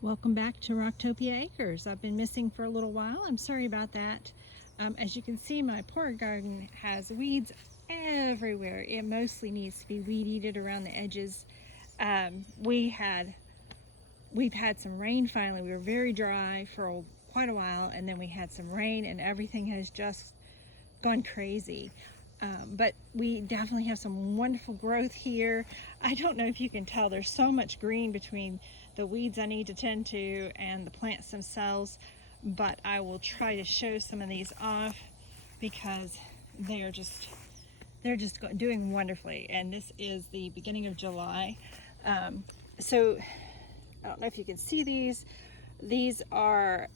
Welcome back to Rocktopia Acres. I've been missing for a little while. I'm sorry about that. As you can see, my poor garden has weeds everywhere. It mostly needs to be weed-eated around the edges. We've had some rain finally. We were very dry for quite a while, and then we had some rain and everything has just gone crazy. But we definitely have some wonderful growth here. I don't know if you can tell, there's so much green between the weeds I need to tend to and the plants themselves, but I will try to show some of these off because they're just doing wonderfully. And this is the beginning of July. So I don't know if you can see these. These are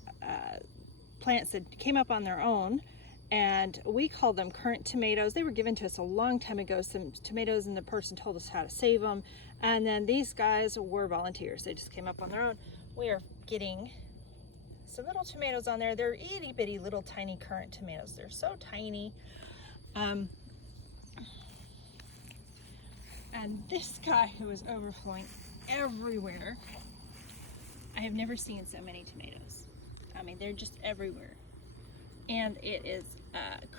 plants that came up on their own, and we call them currant tomatoes. They were given to us a long time ago, some tomatoes, and the person told us how to save them. And then these guys were volunteers. They just came up on their own. We are getting some little tomatoes on there. They're itty bitty little tiny currant tomatoes. They're so tiny. And this guy who is overflowing everywhere. I have never seen so many tomatoes. I mean, they're just everywhere. And it is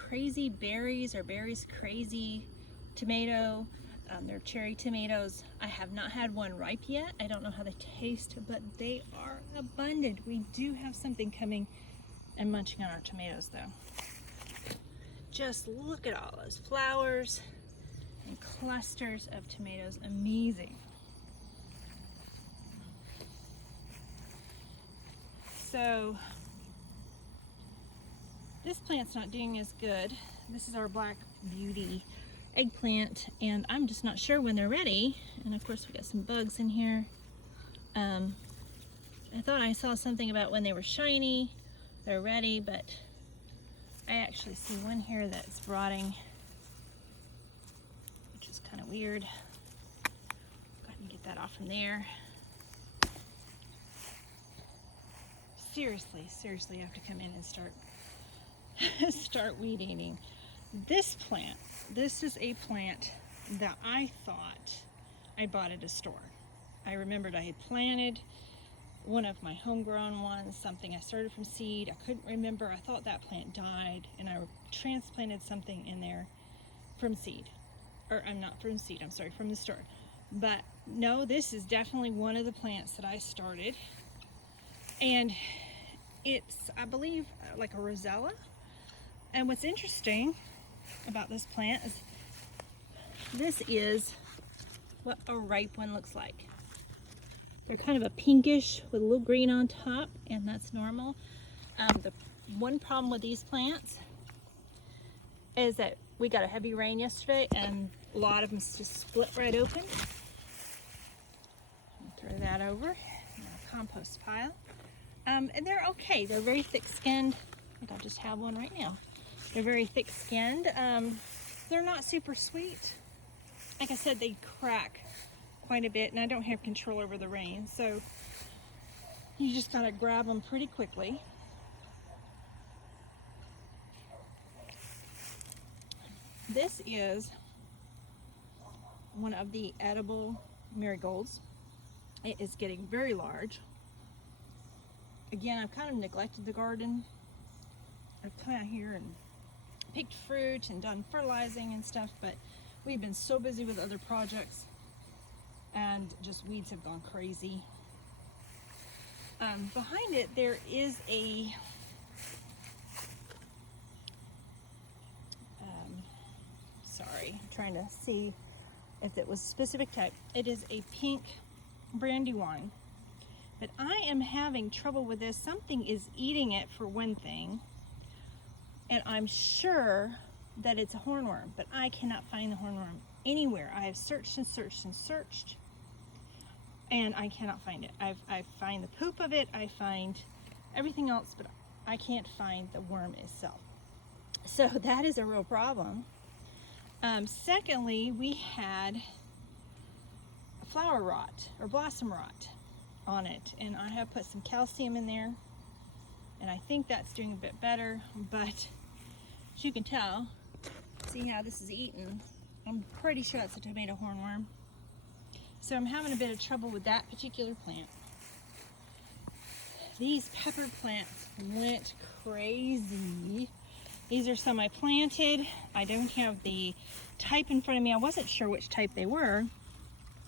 crazy berries, or berries crazy tomato. They're cherry tomatoes. I have not had one ripe yet. I don't know how they taste, but they are abundant. We do have something coming and munching on our tomatoes though. Just look at all those flowers and clusters of tomatoes. Amazing. So this plant's not doing as good. This is our Black Beauty eggplant, and I'm just not sure when they're ready. And of course we got some bugs in here. I thought I saw something about when they were shiny, they're ready, but I actually see one here that's rotting, which is kind of weird. Go ahead and get that off from there. Seriously, I have to come in and start weed eating. This plant, this is a plant that I thought I bought at a store. I remembered I had planted one of my homegrown ones, something I started from seed. I couldn't remember. I thought that plant died, and I transplanted something in there from seed. Or I'm not from seed, I'm sorry, from the store. But no, this is definitely one of the plants that I started. And it's, I believe, like a rosella. And what's interesting about this plant is this is what a ripe one looks like. They're kind of a pinkish with a little green on top, and that's normal. The one problem with these plants is that we got a heavy rain yesterday and a lot of them just split right open. Throw that over in our compost pile. And they're okay. They're very thick-skinned. I think I'll just have one right now. They're very thick-skinned. They're not super sweet. Like I said, they crack quite a bit, and I don't have control over the rain, so you just gotta grab them pretty quickly. This is one of the edible marigolds. It is getting very large. Again, I've kind of neglected the garden. I've come out here and picked fruit and done fertilizing and stuff, but we've been so busy with other projects and just weeds have gone crazy. Behind it there is a sorry, I'm trying to see if it was specific type. It is a pink brandywine, but I am having trouble with this. Something is eating it for one thing, and I'm sure that it's a hornworm, but I cannot find the hornworm anywhere. I have searched and searched and searched, and I cannot find it. I find the poop of it, I find everything else, but I can't find the worm itself. So that is a real problem. Secondly, we had flower rot or blossom rot on it, and I have put some calcium in there, and I think that's doing a bit better, but as you can tell, see how this is eaten, I'm pretty sure that's a tomato hornworm. So I'm having a bit of trouble with that particular plant. these pepper plants went crazy. These are some I planted. I don't have the type in front of me. I wasn't sure which type they were.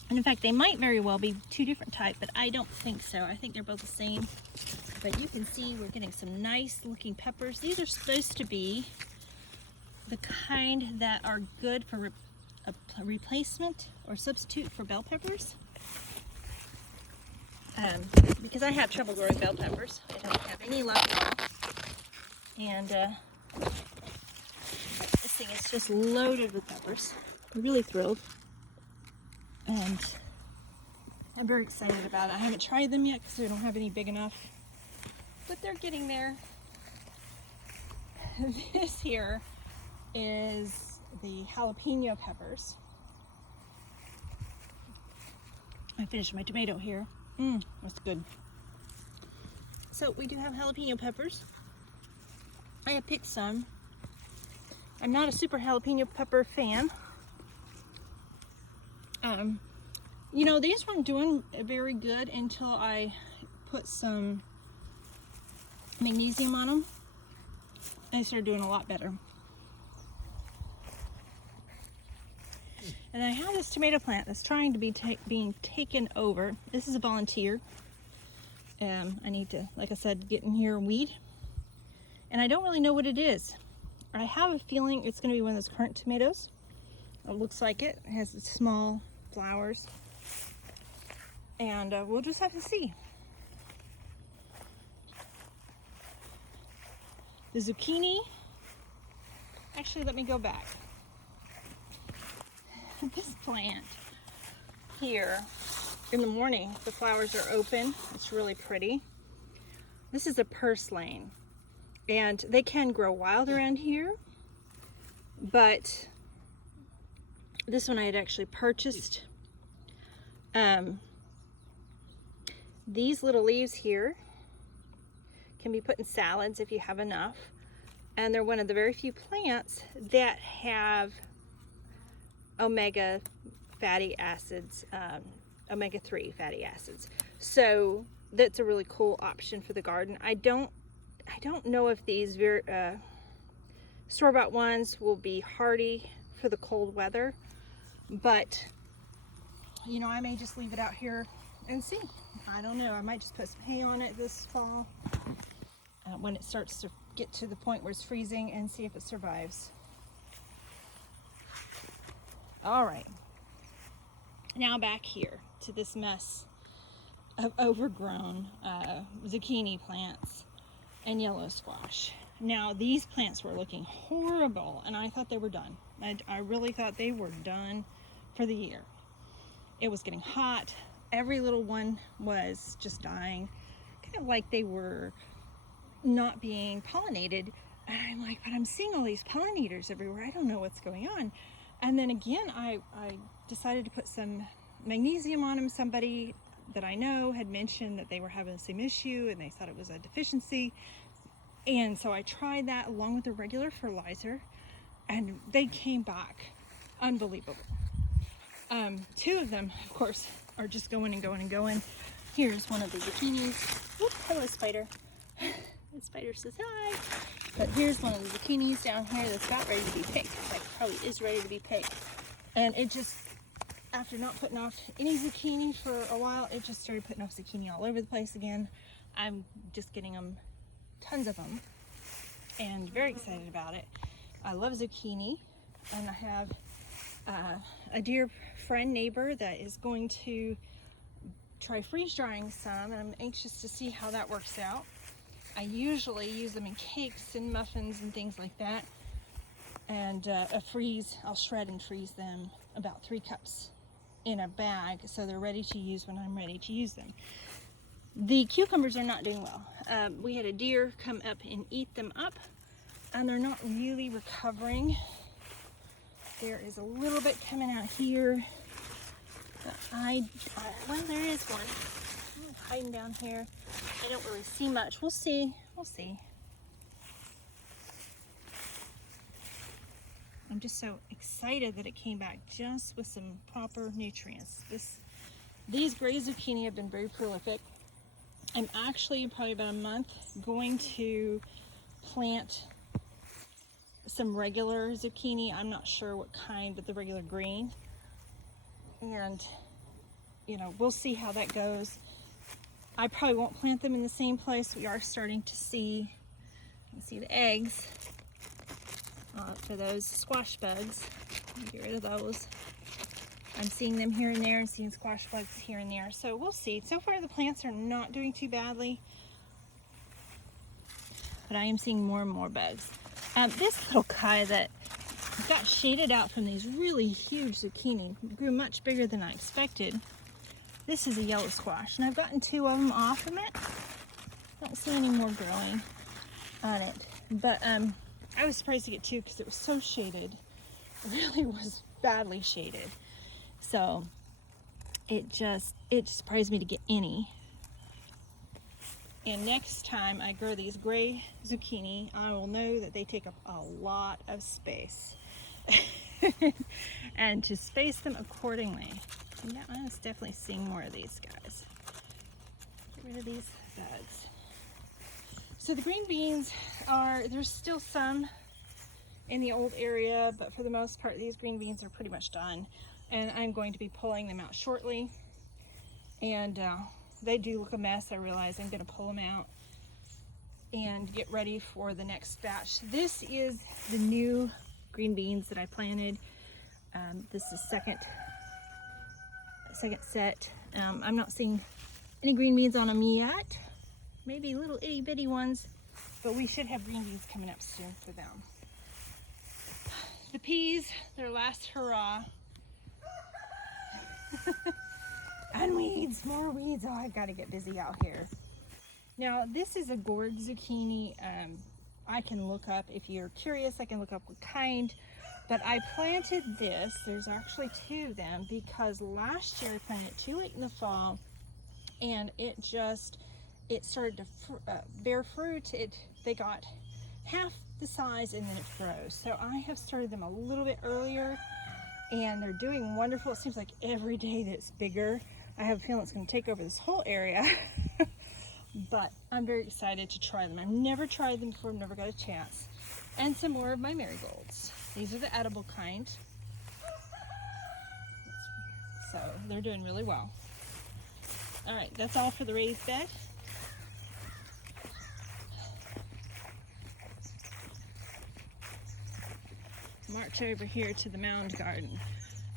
And in fact, they might very well be two different types, but I don't think so. I think they're both the same. But you can see we're getting some nice looking peppers. These are supposed to be the kind that are good for a replacement or substitute for bell peppers. Because I have trouble growing bell peppers. I don't have any luck at all. And this thing is just loaded with peppers. I'm really thrilled. And I'm very excited about it. I haven't tried them yet because I don't have any big enough, but they're getting there. This here is the jalapeno peppers. I finished my tomato here. That's good. So we do have jalapeno peppers. I have picked some. I'm not a super jalapeno pepper fan. You know, these weren't doing very good until I put some magnesium on them. They started doing a lot better. And I have this tomato plant that's trying to be being taken over. This is a volunteer. I need to, like I said, get in here and weed. And I don't really know what it is. I have a feeling it's going to be one of those currant tomatoes. It looks like it. It has small flowers. And we'll just have to see. The zucchini. Actually, let me go back. This plant here, in the morning, the flowers are open. It's really pretty. This is a purslane, and they can grow wild around here, but this one I had actually purchased. These little leaves here can be put in salads if you have enough, and they're one of the very few plants that have omega fatty acids, omega-3 fatty acids. So that's a really cool option for the garden. I don't know if these store-bought ones will be hardy for the cold weather, but you know, I may just leave it out here and see. I don't know. I might just put some hay on it this fall when it starts to get to the point where it's freezing, and see if it survives. All right, now back here to this mess of overgrown zucchini plants and yellow squash. Now these plants were looking horrible, and I thought they were done. I really thought they were done for the year. It was getting hot. Every little one was just dying, kind of like they were not being pollinated. And I'm like, but I'm seeing all these pollinators everywhere. I don't know what's going on. And then again, I decided to put some magnesium on them. Somebody that I know had mentioned that they were having the same issue and they thought it was a deficiency. And so I tried that along with the regular fertilizer, and they came back unbelievable. Two of them, of course, are just going and going and going. Here's one of the zucchinis. Whoop, hello, spider. The spider says hi. But here's one of the zucchinis down here that's about ready to be picked. Like, probably is ready to be picked. And it just, after not putting off any zucchini for a while, it just started putting off zucchini all over the place again. I'm just getting them, tons of them, and very excited about it. I love zucchini, and I have a dear friend, neighbor, that is going to try freeze drying some, and I'm anxious to see how that works out. I usually use them in cakes and muffins and things like that. And I'll shred and freeze them about 3 cups in a bag, so they're ready to use when I'm ready to use them. The cucumbers are not doing well. We had a deer come up and eat them up, and they're not really recovering. There is a little bit coming out here. Well, there is one. Hiding down here. I don't really see much. We'll see. We'll see. I'm just so excited that it came back just with some proper nutrients. These gray zucchini have been very prolific. I'm actually probably about a month going to plant some regular zucchini. I'm not sure what kind, but the regular green. And, you know, we'll see how that goes. I probably won't plant them in the same place. We are starting to see, you can see the eggs for those squash bugs. Get rid of those. I'm seeing them here and there and seeing squash bugs here and there. So we'll see. So far the plants are not doing too badly, but I am seeing more and more bugs. This little guy that got shaded out from these really huge zucchini grew much bigger than I expected. This is a yellow squash, and I've gotten 2 of them off from it. Don't see any more growing on it, but I was surprised to get 2 because it was so shaded. It really was badly shaded. So it just surprised me to get any. And next time I grow these gray zucchini, I will know that they take up a lot of space. And to space them accordingly. Yeah, I was definitely seeing more of these guys. Get rid of these bugs. So the green beans there's still some in the old area, but for the most part, these green beans are pretty much done. And I'm going to be pulling them out shortly. And they do look a mess, I realize. I'm going to pull them out and get ready for the next batch. This is the new green beans that I planted. This is second set. I'm not seeing any green beans on them yet. Maybe little itty bitty ones, but we should have green beans coming up soon for them. The peas, their last hurrah. And weeds, more weeds. Oh, I've got to get busy out here. Now, this is a gourd zucchini. I can look up, if you're curious, I can look up what kind. But I planted this, there's actually 2 of them, because last year I planted it too late in the fall, and it started to bear fruit. They got half the size and then it froze. So I have started them a little bit earlier, and they're doing wonderful. It seems like every day that it's bigger, I have a feeling it's going to take over this whole area. But I'm very excited to try them. I've never tried them before, never got a chance. And some more of my marigolds. These are the edible kind. So they're doing really well. All right, that's all for the raised bed. March over here to the mound garden.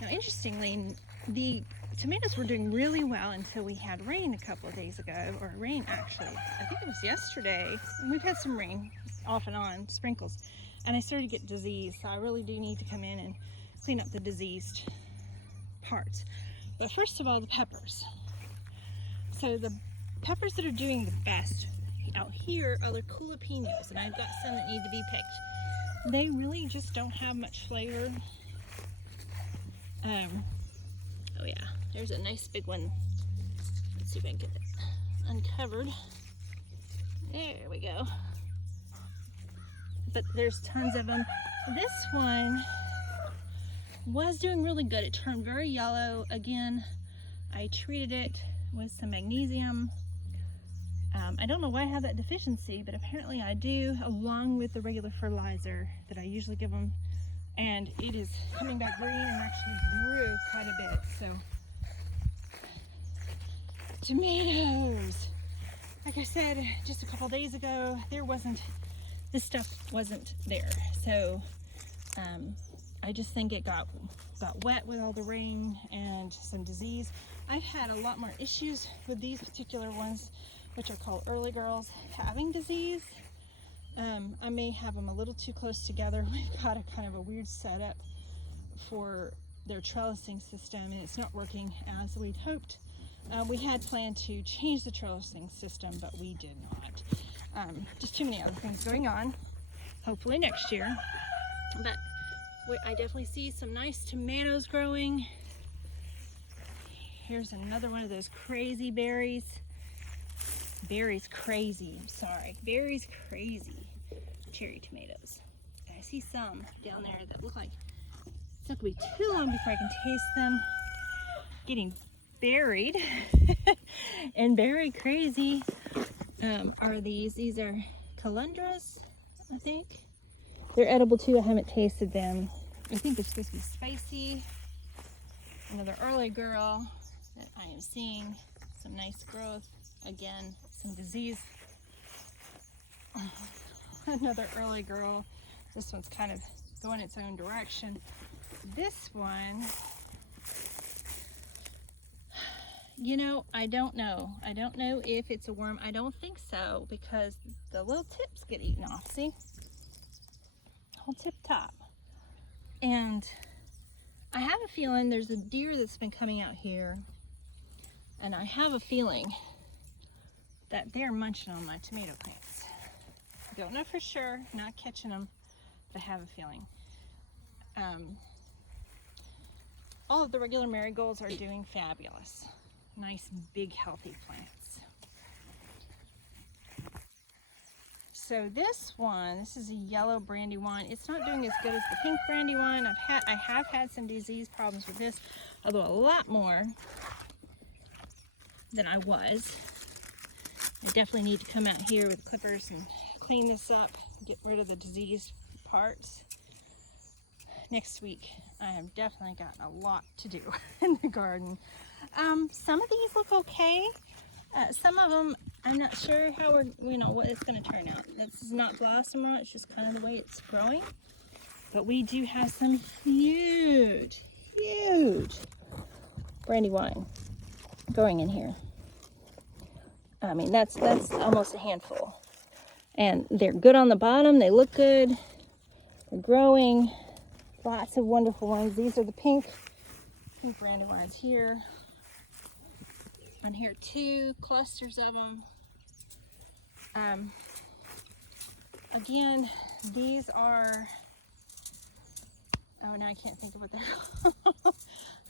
Now, interestingly, the tomatoes were doing really well until we had rain a couple of days ago, or rain actually, I think it was yesterday. And we've had some rain off and on, sprinkles, and I started to get disease. So I really do need to come in and clean up the diseased parts. But first of all, the peppers. So the peppers that are doing the best out here are the jalapenos, and I've got some that need to be picked. They really just don't have much flavor. Oh yeah, there's a nice big one. Let's see if I can get it uncovered. There we go. But there's tons of them. This one was doing really good. It turned very yellow. Again, I treated it with some magnesium. I don't know why I have that deficiency, but apparently I do, along with the regular fertilizer that I usually give them. And it is coming back green and actually grew quite a bit. So, tomatoes. Like I said just a couple days ago, this stuff wasn't there. So, I just think it got wet with all the rain and some disease. I've had a lot more issues with these particular ones, which are called early girls, having disease. I may have them a little too close together. We've got a kind of a weird setup for their trellising system, and it's not working as we'd hoped. We had planned to change the trellising system, but we did not. Just too many other things going on. Hopefully next year. But I definitely see some nice tomatoes growing. Here's another one of those crazy berries. Berries crazy, I'm sorry. Berries crazy cherry tomatoes. I see some down there that look like it's not gonna be too long before I can taste them. Getting buried and very crazy are these. These are calendras, I think. They're edible too. I haven't tasted them. I think they're supposed to be spicy. Another early girl that I am seeing. Some nice growth. Again, some disease. Another early girl. This one's kind of going its own direction. This one, you know, I don't know. I don't know if it's a worm. I don't think so, because the little tips get eaten off. See? Whole tip top. And I have a feeling there's a deer that's been coming out here, and I have a feeling that they're munching on my tomato plants. Don't know for sure, not catching them, but I have a feeling. All of the regular marigolds are doing fabulous. Nice, big, healthy plants. So this one, this is a yellow brandywine. It's not doing as good as the pink brandywine. I have had some disease problems with this, although a lot more than I was. I definitely need to come out here with clippers and clean this up, get rid of the diseased parts. Next week, I have definitely got a lot to do in the garden. Some of these look okay. Some of them, I'm not sure how what it's going to turn out. This is not blossom rot, it's just kind of the way it's growing. But we do have some huge, huge brandywine growing in here. I mean, that's almost a handful. And they're good on the bottom, they look good, they're growing. Lots of wonderful ones. These are the pink brandywines here. On here too, clusters of them. Again, these are, oh, now I can't think of what they're called.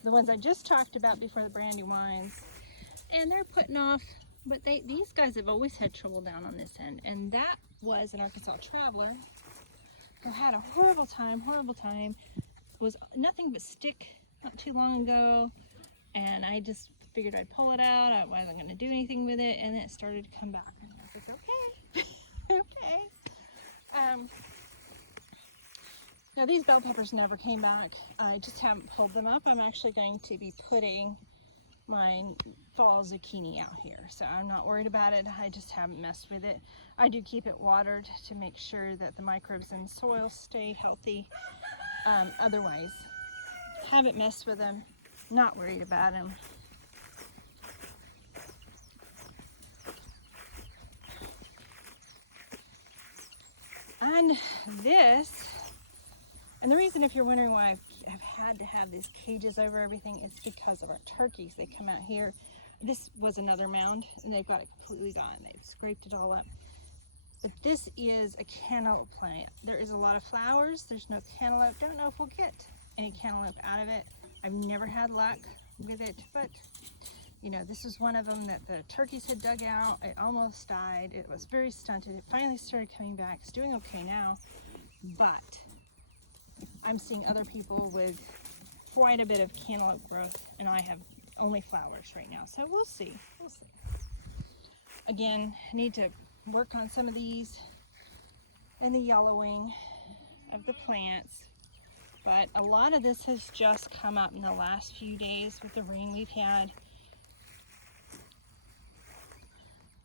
The ones I just talked about before, the brandywines. And they're putting off, but these guys have always had trouble down on this end. And that was an Arkansas traveler who had a horrible time. It was nothing but stick not too long ago. And I just figured I'd pull it out. I wasn't going to do anything with it, and then it started to come back. And I was like, okay, okay. Now these bell peppers never came back. I just haven't pulled them up. I'm actually going to be putting my fall zucchini out here, so I'm not worried about it. I just haven't messed with it. I do keep it watered to make sure that the microbes in the soil stay healthy. Otherwise, haven't messed with them. Not worried about them. And this, and the reason, if you're wondering why I've had to have these cages over everything, it's because of our turkeys. They come out here. This was another mound, and they've got it completely gone. They've scraped it all up. But this is a cantaloupe plant. There is a lot of flowers. There's no cantaloupe. Don't know if we'll get any cantaloupe out of it. I've never had luck with it, but you know, this is one of them that the turkeys had dug out. It almost died. It was very stunted. It finally started coming back. It's doing okay now, but I'm seeing other people with quite a bit of cantaloupe growth, and I have only flowers right now. So we'll see. We'll see. Again, I need to work on some of these and the yellowing of the plants. But a lot of this has just come up in the last few days with the rain we've had.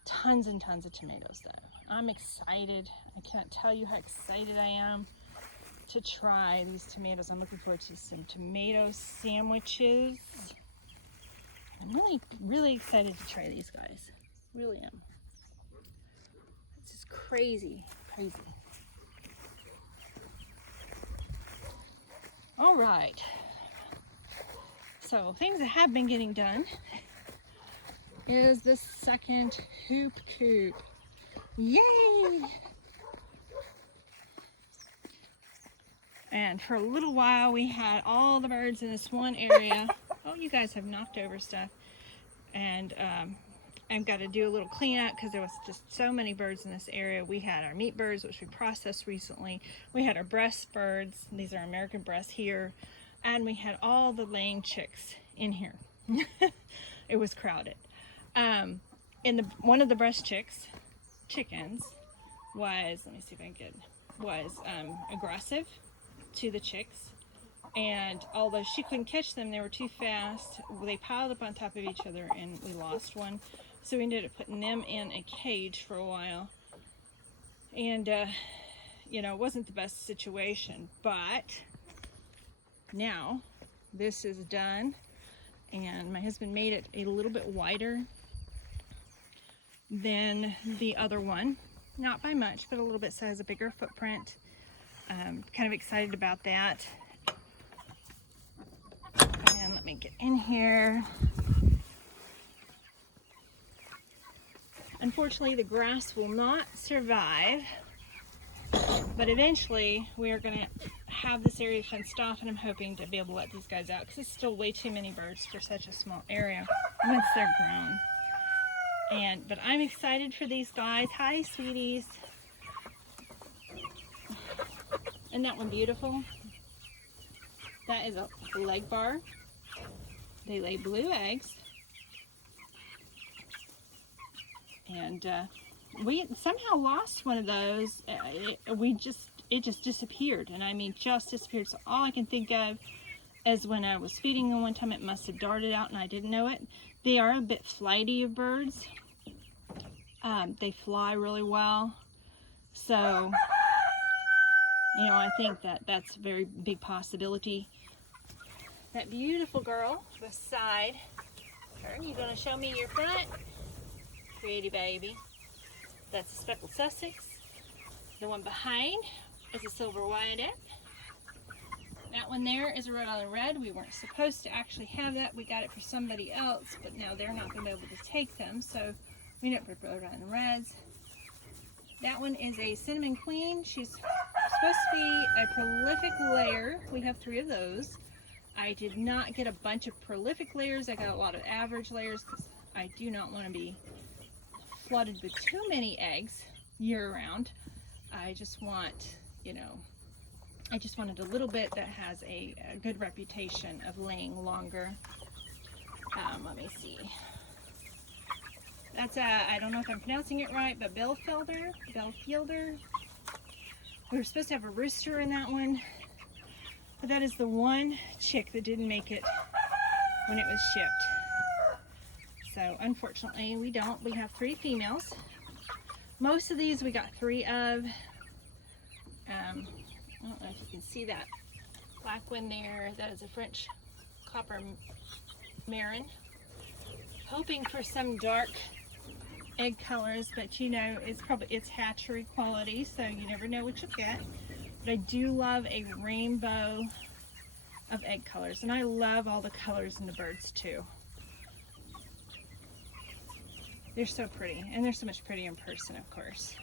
Tons and tons of tomatoes though. I'm excited. I can't tell you how excited I am to try these tomatoes. I'm looking forward to some tomato sandwiches. I'm really excited to try these guys. Really am. It's just crazy. All right, so things that have been getting done is the second hoop coop. Yay! And for a little while we had all the birds in this one area. Oh, you guys have knocked over stuff. And I've got to do a little cleanup because there was just so many birds in this area. We had our meat birds, which we processed recently. We had our breast birds. These are American breasts here. And we had all the laying chicks in here. It was crowded. And one of the breast chickens was, let me see if I can get, was aggressive to the chicks. And although she couldn't catch them, they were too fast. They piled up on top of each other and we lost one. So we ended up putting them in a cage for a while. And, you know, it wasn't the best situation, but now this is done. And my husband made it a little bit wider than the other one. Not by much, but a little bit, so it has a bigger footprint. Kind of excited about that. And let me get in here. Unfortunately, the grass will not survive, but eventually we are going to have this area fenced off, and I'm hoping to be able to let these guys out because it's still way too many birds for such a small area once they're grown. But I'm excited for these guys. Hi, sweeties. Isn't that one beautiful? That is a leg bar. They lay blue eggs. And we somehow lost one of those. It just disappeared, and I mean just disappeared. So all I can think of is when I was feeding them one time, it must have darted out and I didn't know it. They are a bit flighty of birds. They fly really well, so you know, I think that's a very big possibility. That beautiful girl beside her, you gonna show me your front? Pretty baby. That's a speckled Sussex. The one behind is a silver wyandotte. That one there is a Rhode Island Red. We weren't supposed to actually have that. We got it for somebody else, but now they're not going to be able to take them, so we ended up with Rhode Island Reds. That one is a Cinnamon Queen. She's supposed to be a prolific layer. We have 3 of those. I did not get a bunch of prolific layers. I got a lot of average layers because I do not want to be flooded with too many eggs year-round. I just want, you know, I just wanted a little bit that has a good reputation of laying longer. Let me see. That's I don't know if I'm pronouncing it right, but Belfielder. We were supposed to have a rooster in that one, but that is the one chick that didn't make it when it was shipped. So unfortunately we don't. We have 3 females. Most of these we got 3 of. I don't know if you can see that black one there. That is a French copper marin. Hoping for some dark egg colors, but you know, it's hatchery quality, so you never know what you'll get. But I do love a rainbow of egg colors, and I love all the colors in the birds too. They're so pretty, and they're so much prettier in person, of course.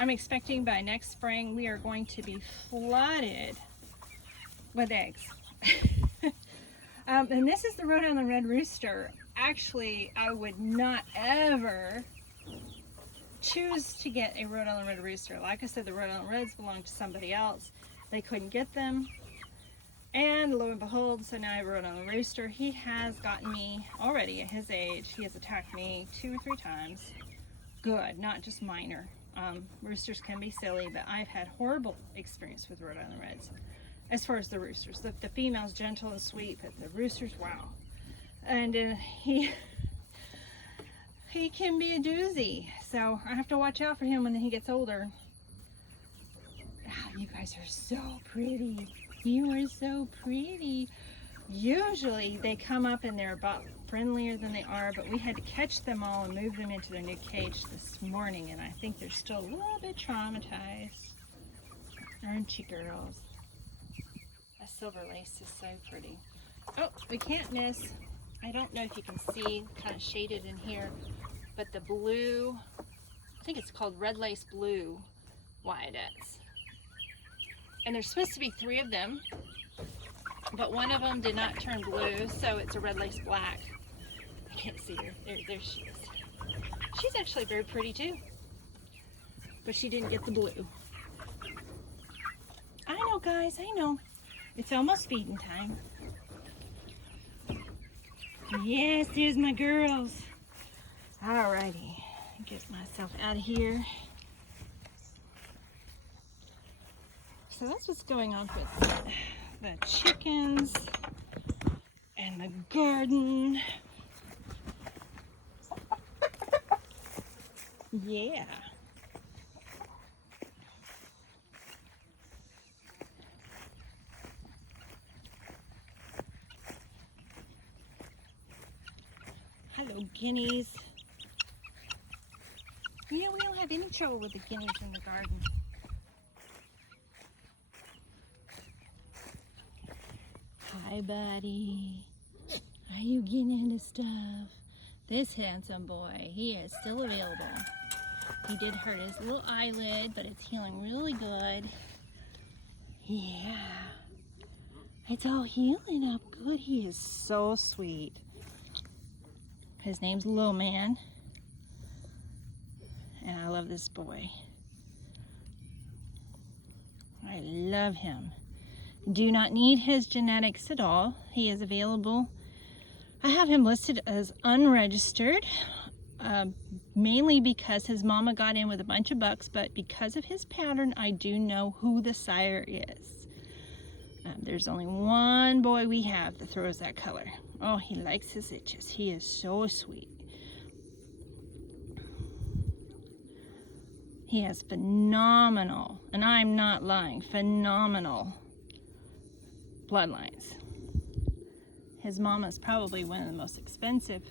I'm expecting by next spring we are going to be flooded with eggs. And this is the Rhode Island Red Rooster. Actually, I would not ever choose to get a Rhode Island Red Rooster. Like I said, the Rhode Island Reds belong to somebody else. They couldn't get them. And lo and behold, so now I have a Rhode Island Rooster. He has gotten me already at his age. He has attacked me 2 or 3 times. Good, not just minor. Roosters can be silly, but I've had horrible experience with Rhode Island Reds. As far as the roosters, the female's gentle and sweet, but the roosters, wow. And he can be a doozy, so I have to watch out for him when he gets older. Oh, you guys are so pretty. You are so pretty. Usually they come up and they're about friendlier than they are, but we had to catch them all and move them into their new cage this morning, and I think they're still a little bit traumatized. Aren't you, girls? That silver lace is so pretty. Oh, we can't miss. I don't know if you can see, kind of shaded in here, but the blue, I think it's called red lace blue wyandottes. And there's supposed to be 3 of them, but one of them did not turn blue, so it's a red lace black. I can't see her. There she is. She's actually very pretty too, but she didn't get the blue. I know, guys, I know. It's almost feeding time. Yes, there's my girls. Alrighty, get myself out of here. So that's what's going on with the chickens and the garden. Yeah. Hello, guineas. You know, we don't have any trouble with the guineas in the garden. Hi, buddy. Are you getting into stuff? This handsome boy, he is still available. He did hurt his little eyelid, but it's healing really good. Yeah. It's all healing up good. He is so sweet. His name's Lil Man. And I love this boy. I love him. Do not need his genetics at all. He is available. I have him listed as unregistered, mainly because his mama got in with a bunch of bucks, but because of his pattern, I do know who the sire is. There's only one boy we have that throws that color. Oh, he likes his itches. He is so sweet. He has phenomenal, and I'm not lying, phenomenal bloodlines. His mama is probably one of the most expensive,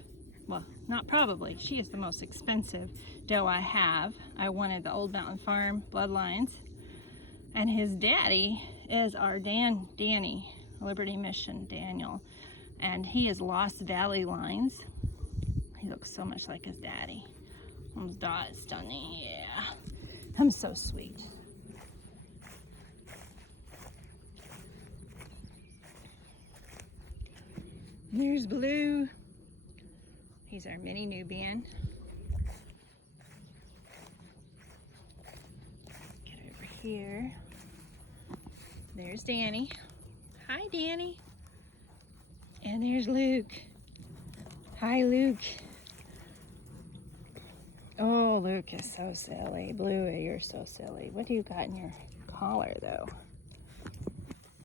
well, not probably, she is the most expensive doe I have. I wanted the Old Mountain Farm bloodlines. And his daddy is our Danny, Liberty Mission Daniel. And he is Lost Valley lines. He looks so much like his daddy. His dot is stunning, yeah. I'm so sweet. There's Blue. He's our mini Nubian. Get over here. There's Danny. Hi, Danny. And there's Luke. Hi, Luke. Oh, Luke is so silly. Blue, you're so silly. What do you got in your collar, though?